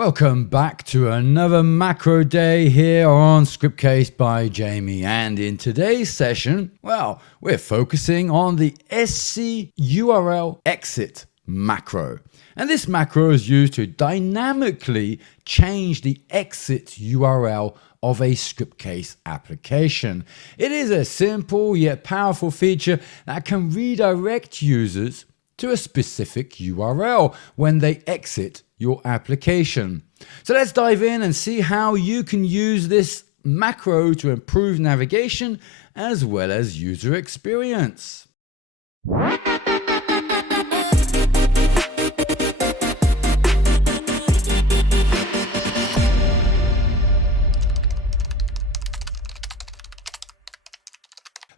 Welcome back to another macro day here on Scriptcase by Jamie. And in today's session, well, we're focusing on the SCURL exit macro. And this macro is used to dynamically change the exit URL of a Scriptcase application. It is a simple yet powerful feature that can redirect users to a specific URL when they exit your application. So let's dive in and see how you can use this macro to improve navigation as well as user experience.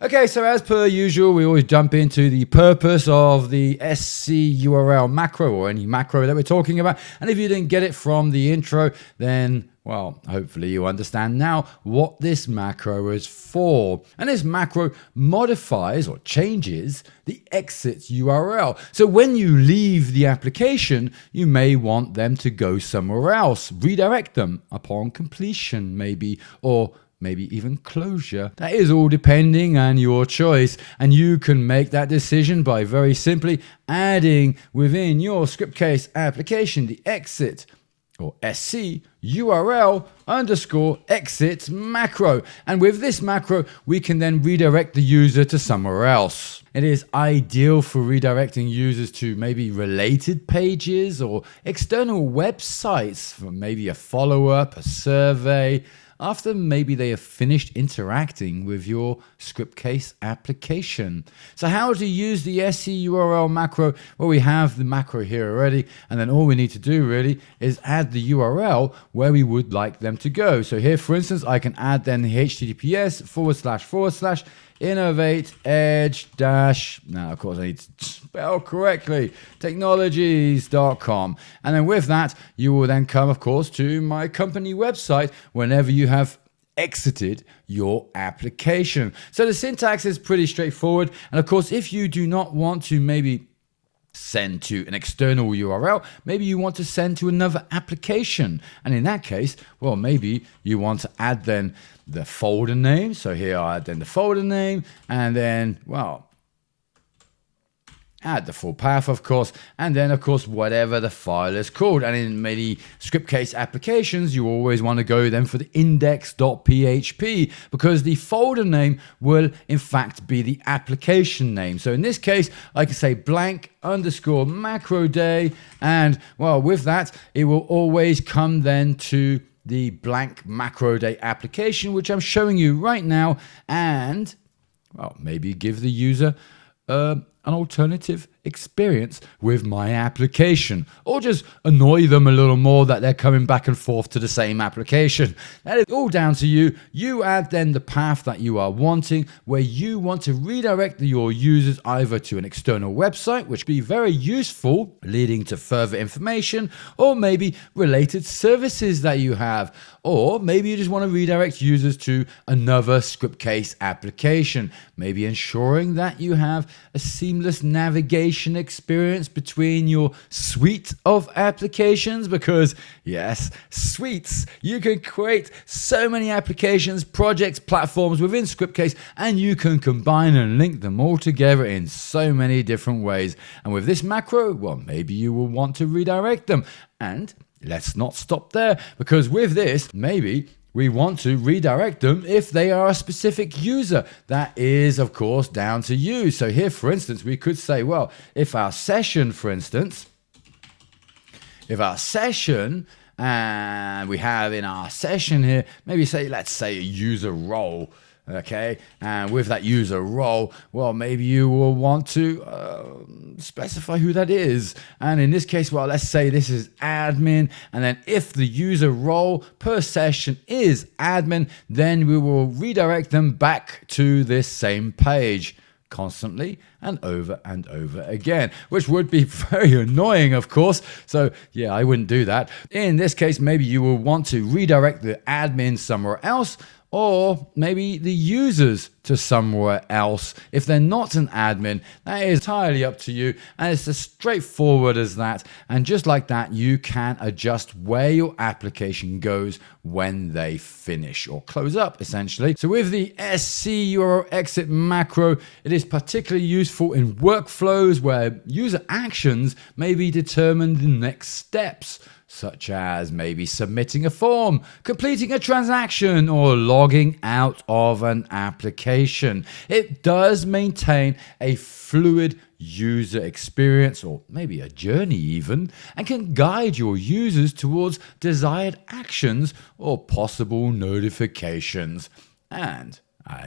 Okay, so as per usual, we always jump into the purpose of the SCURL macro or any macro that we're talking about. And if you didn't get it from the intro, then, well, hopefully you understand now what this macro is for. And this macro modifies or changes the exit URL. So when you leave the application, you may want them to go somewhere else, redirect them upon completion maybe, or maybe even closure. That is all depending on your choice, and you can make that decision by very simply adding within your Scriptcase application the exit or SCURL underscore exit macro. And with this macro, we can then redirect the user to somewhere else. It is ideal for redirecting users to maybe related pages or external websites for maybe a follow-up, a survey, after maybe they have finished interacting with your Scriptcase application. So how to use the SCURL macro? Well, we have the macro here already, and then all we need to do really is add the URL where we would like them to go. So here, for instance, I can add then the https:// innovate edge dash, now of course I need to spell correctly, technologies.com. And then with that, you will then come, of course, to my company website whenever you have exited your application. So the syntax is pretty straightforward. And of course, if you do not want to maybe send to an external URL, maybe you want to send to another application. And in that case, well, maybe you want to add then the folder name. So here I add then the folder name, and then, well, add the full path, of course, and then, of course, whatever the file is called. And in many Scriptcase applications, you always want to go then for the index.php, because the folder name will, in fact, be the application name. So in this case, I can say blank underscore macro day, and, well, with that, it will always come then to the blank macro day application, which I'm showing you right now, and, well, maybe give the user an alternative experience with my application, or just annoy them a little more that they're coming back and forth to the same application. That is all down to you. You add then the path that you are wanting, where you want to redirect your users either to an external website, which would be very useful, leading to further information, or maybe related services that you have, or maybe you just want to redirect users to another Scriptcase application, maybe ensuring that you have a seamless navigation experience between your suite of applications, because yes, suites, you can create so many applications, projects, platforms within Scriptcase, and you can combine and link them all together in so many different ways. And with this macro, well, maybe you will want to redirect them. And let's not stop there, because with this, maybe we want to redirect them if they are a specific user. That is, of course, down to you. So here, for instance, we could say, well, if our session, for instance, and we have in our session here, maybe say, let's say a user role. Okay, and with that user role, well, maybe you will want to specify who that is. And in this case, well, let's say this is admin. And then if the user role per session is admin, then we will redirect them back to this same page constantly and over again, which would be very annoying, of course. So yeah, I wouldn't do that. In this case, maybe you will want to redirect the admin somewhere else, or maybe the users to somewhere else. If they're not an admin, that is entirely up to you, and it's as straightforward as that. And just like that, you can adjust where your application goes when they finish or close up, essentially. So with the SCURL exit macro, it is particularly useful in workflows where user actions maybe determine the next steps, such as maybe submitting a form, completing a transaction, or logging out of an application. It does maintain a fluid user experience, or maybe a journey even, and can guide your users towards desired actions or possible notifications. And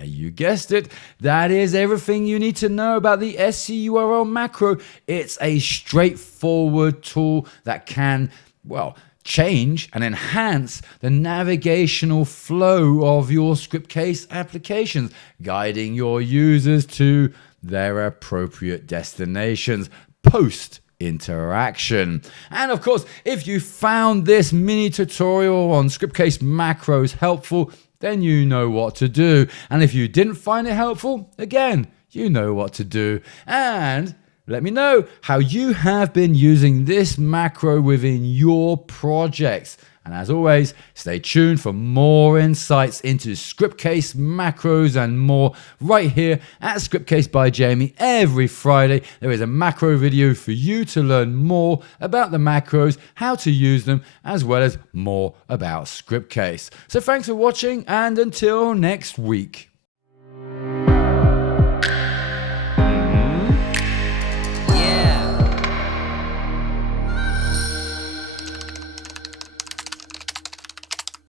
you guessed it, that is everything you need to know about the SCURL macro. It's a straightforward tool that can, well, change and enhance the navigational flow of your Scriptcase applications, guiding your users to their appropriate destinations post interaction. And of course, if you found this mini tutorial on Scriptcase macros helpful, then you know what to do. And if you didn't find it helpful, again, you know what to do. And let me know how you have been using this macro within your projects. And as always, stay tuned for more insights into Scriptcase macros and more right here at Scriptcase by Jamie. Every Friday, there is a macro video for you to learn more about the macros, how to use them, as well as more about Scriptcase. So thanks for watching, and until next week.